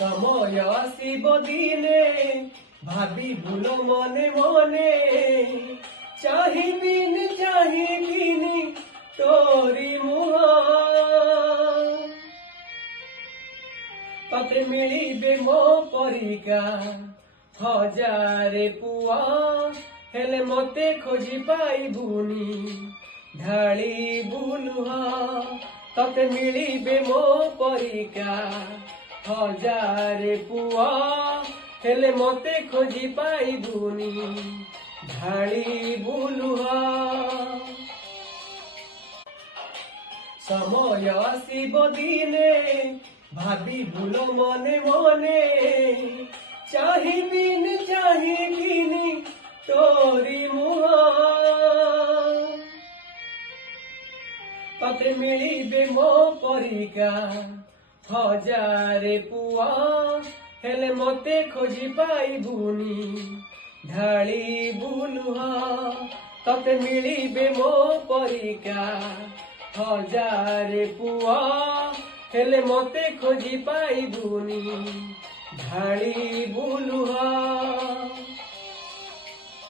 समय आसिब दिने भाबी भूल मने मने चाहिबिनी चाहिबिनी तोरी मुहा तते मिलिबे मो परिका हजारे पुआ हेले मते खोजी पाइबुनी ढाली बुलुहा तते मिलिबे मो परिका हजारे पुआ हेले मते खोजी पाइबुनी ढाली बुलुहा समय आसिब दिने भाबी भूल मने मने चाहिबिनी चाहिबिनी तोरी मुहा तते मिलिबे मो परिका हजारे पुआ हेले मते खोजी पाइबुनी ढाली बुलुहा तते मिलिबे मो परिका हजारे पुआ हेले मते खोजी पाइबुनी ढाली बुलुहा।